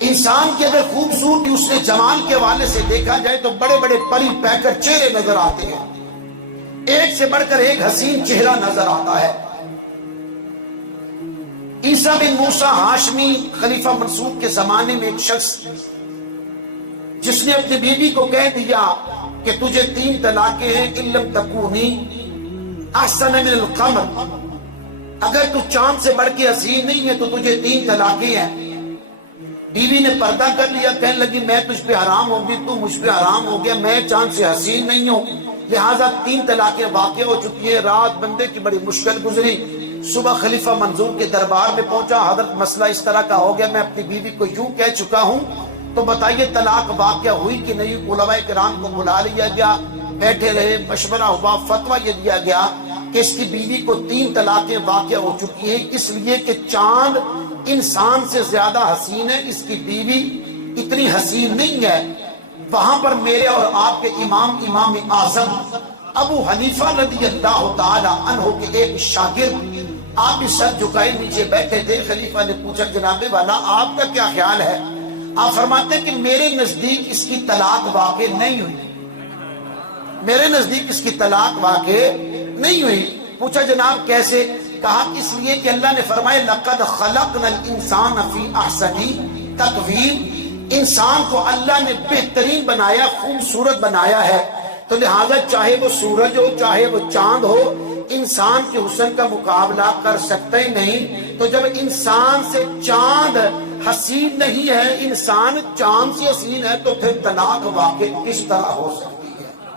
انسان کی اگر خوبصورتی اس نے جمال کے حوالے سے دیکھا جائے تو بڑے بڑے پری پیکر چہرے نظر آتے ہیں، ایک سے بڑھ کر ایک حسین چہرہ نظر آتا ہے۔ عیسیٰ بن موسیٰ ہاشمی خلیفہ منصور کے زمانے میں ایک شخص جس نے اپنی بیوی کو کہہ دیا کہ تجھے 3 طلاقیں ہیں، ان لم تکونی احسن من القمر، اگر تو چاند سے بڑھ کے حسین نہیں ہے تو تجھے 3 طلاقیں ہیں۔ بیوی نے پردہ کر لیا، کہنے لگی میں تجھ پہ حرام ہوگی، تو مجھ پہ حرام ہو گیا، میں چاند سے حسین نہیں ہوں، لہٰذا 3 طلاقیں واقع ہو چکی ہیں۔ رات بندے کی بڑی مشکل گزری، صبح خلیفہ منظور کے دربار میں پہنچا، حضرت مسئلہ اس طرح کا ہو گیا، میں اپنی بیوی کو یوں کہہ چکا ہوں، تو بتائیے طلاق واقع ہوئی کہ نہیں؟ علماء کرام کو بلا لیا گیا، بیٹھے رہے، مشورہ ہوا، فتویٰ یہ دیا گیا کہ اس کی بیوی کو 3 طلاقیں واقع ہو چکی ہیں، اس لیے کہ چاند انسان سے زیادہ حسین ہے، اس کی بیوی اتنی حسین نہیں ہے۔ وہاں پر میرے اور آپ کے امام اعظم ابو حنیفہ رضی اللہ تعالی عنہ کے ایک شاگرد آپ بھی سر جھکائے نیچے بیٹھے تھے۔ خلیفہ نے پوچھا جناب والا آپ کا کیا خیال ہے؟ آپ فرماتے ہیں کہ میرے نزدیک اس کی طلاق واقع نہیں ہوئی، میرے نزدیک اس کی طلاق واقع نہیں ہوئی۔ پوچھا جناب کیسے؟ کہا اس لیے کہ اللہ نے فرمایا لَقَدْ خَلَقْنَا الْإِنسَانَ فِي أَحْسَنِ تَقْوِيمٍ، انسان کو اللہ نے بہترین بنایا، خوبصورت بنایا ہے، تو لہذا چاہے وہ سورج ہو چاہے وہ چاند ہو، انسان کے حسن کا مقابلہ کر سکتا ہی نہیں۔ تو جب انسان سے چاند حسین نہیں ہے، انسان چاند سے حسین ہے، تو پھر طلاق واقع کس طرح ہو سکتا ہے؟